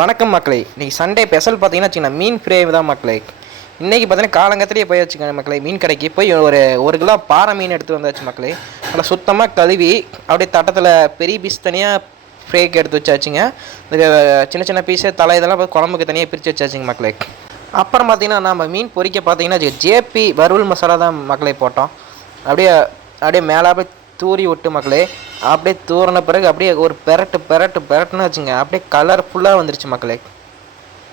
வணக்கம் மக்களே. இன்றைக்கி சண்டே ஸ்பெஷல் பார்த்தீங்கன்னா வச்சுக்கோங்க மீன் ஃப்ரை தான் மக்களே. இன்றைக்கி பார்த்தீங்கன்னா காலங்கத்திலேயே போய் வச்சுக்கோங்க மக்களே, மீன் கடைக்கு போய் ஒரு கிலோ பாறை மீன் எடுத்து வந்தாச்சு மக்களே. நல்லா சுத்தமாக கழுவி அப்படியே தட்டத்தில் பெரிய பீஸ் தனியாக ஃப்ரைக்கு எடுத்து வச்சாச்சுங்க. இந்த சின்ன சின்ன பீஸு தலை இதெல்லாம் குழம்புக்கு தனியாக பிரித்து வச்சாச்சுங்க மக்களே. அப்புறம் பார்த்தீங்கன்னா நம்ம மீன் பொரிக்க பார்த்தீங்கன்னா ஜேபி வறுவல் மசாலா தான் மக்களே போட்டோம். அப்படியே அப்படியே மேலே தூரி விட்டு மக்களே, அப்படியே தூறின பிறகு அப்படியே ஒரு பெரட்டுன்னு வச்சுங்க, அப்படியே கலர்ஃபுல்லாக வந்துருச்சு மக்களே.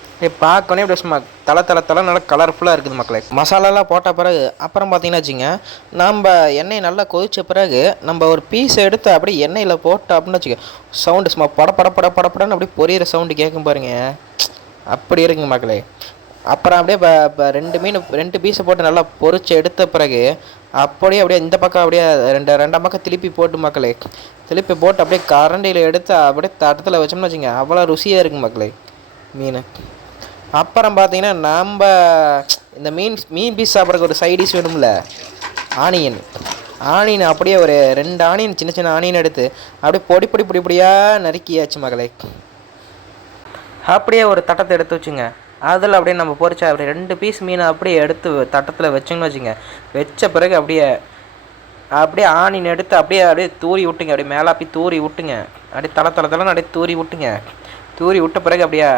அப்படியே பார்க்கணும் அப்படியே சும்மா தலை நல்லா கலர்ஃபுல்லாக இருக்குது மக்களே. மசாலாலாம் போட்ட பிறகு அப்புறம் பார்த்தீங்கன்னா வச்சுங்க, நம்ம எண்ணெய் நல்லா கொதித்த பிறகு நம்ம ஒரு பீஸை எடுத்து அப்படியே எண்ணெயில் போட்டு அப்படின்னு வச்சுக்க, சவுண்டு சும்மா படப்படன்னு அப்படியே பொரியிற சவுண்டு கேட்கும் பாருங்க, அப்படி இருக்குங்க மக்களே. அப்புறம் அப்படியே இப்போ ரெண்டு பீஸை போட்டு நல்லா பொரிச்சு எடுத்த பிறகு அப்படியே இந்த பக்கம் அப்படியே ரெண்டாம் பக்கம் திருப்பி போட்டு மக்களே, திருப்பி போட்டு அப்படியே கரண்டியில் எடுத்து அப்படியே தட்டத்தில் வச்சோம்னு வச்சுங்க, அவ்வளோ ருசியாக இருக்குது மக்களே மீன். அப்புறம் பார்த்தீங்கன்னா நம்ம இந்த மீன் பீஸ் சாப்பிட்றதுக்கு ஒரு சைடிஷ் வேணும்ல, ஆனியன் அப்படியே ஒரு 2 ஆனியன் சின்ன ஆனியன் எடுத்து அப்படியே பொடியாக நறுக்கியாச்சு மக்களே. அப்படியே ஒரு தட்டத்தை எடுத்து வச்சுங்க, அதில் அப்படியே நம்ம பொரிச்சா அப்படியே 2 பீஸ் மீனை அப்படியே எடுத்து தட்டத்தில் வச்சுங்கன்னு வச்சுங்க. வச்ச பிறகு அப்படியே ஆனியன் எடுத்து அப்படியே தூரி விட்டுங்க, அப்படியே மேலே அப்படியே தூரி விட்டுங்க, அப்படியே தலைன்னு அப்படியே தூரி விட்டுங்க. தூரி விட்ட பிறகு அப்படியே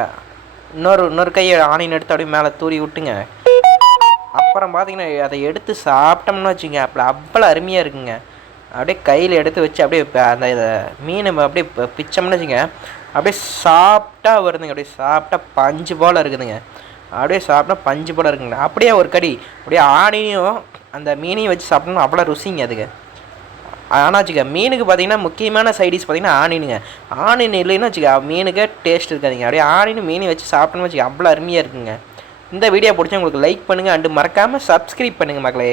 இன்னொரு கையை ஆனியன் எடுத்து அப்படியே மேலே தூரி விட்டுங்க. அப்புறம் பார்த்தீங்கன்னா அதை எடுத்து சாப்பிட்டோம்னு வச்சுங்க, அவ்வளோ அருமையாக இருக்குங்க. அப்படியே கையில் எடுத்து வச்சு அப்படியே அந்த மீனை அப்படியே பிச்சோம்னு வச்சுங்க, அப்படியே சாப்பிட்டா வருதுங்க, அப்படியே சாப்பிட்டா பஞ்சு போல் இருக்குதுங்க, அப்படியே சாப்பிட்டா பஞ்சு போல் இருக்குங்க. அப்படியே ஒரு கடி அப்படியே ஆனியனையும் அந்த மீனையும் வச்சு சாப்பிட்டோம்னா அவ்வளோ ருசிங்க அதுக்கு. ஆனால் வச்சுக்க, மீனுக்கு பார்த்தீங்கன்னா முக்கியமான சைடிஷ் பார்த்தீங்கன்னா ஆனியன் இல்லைன்னு வச்சுக்க, மீனுக்கே டேஸ்ட் இருக்காதுங்க. அப்படியே ஆனியன் மீனை வச்சு சாப்பிட்டோம்னு வச்சுக்க, அவ்வளோ அருமையாக இருக்குங்க. இந்த வீடியோ பிடிச்சா உங்களுக்கு லைக் பண்ணுங்கள், அண்டு மறக்காமல் சப்ஸ்கிரைப் பண்ணுங்கள் மக்களே.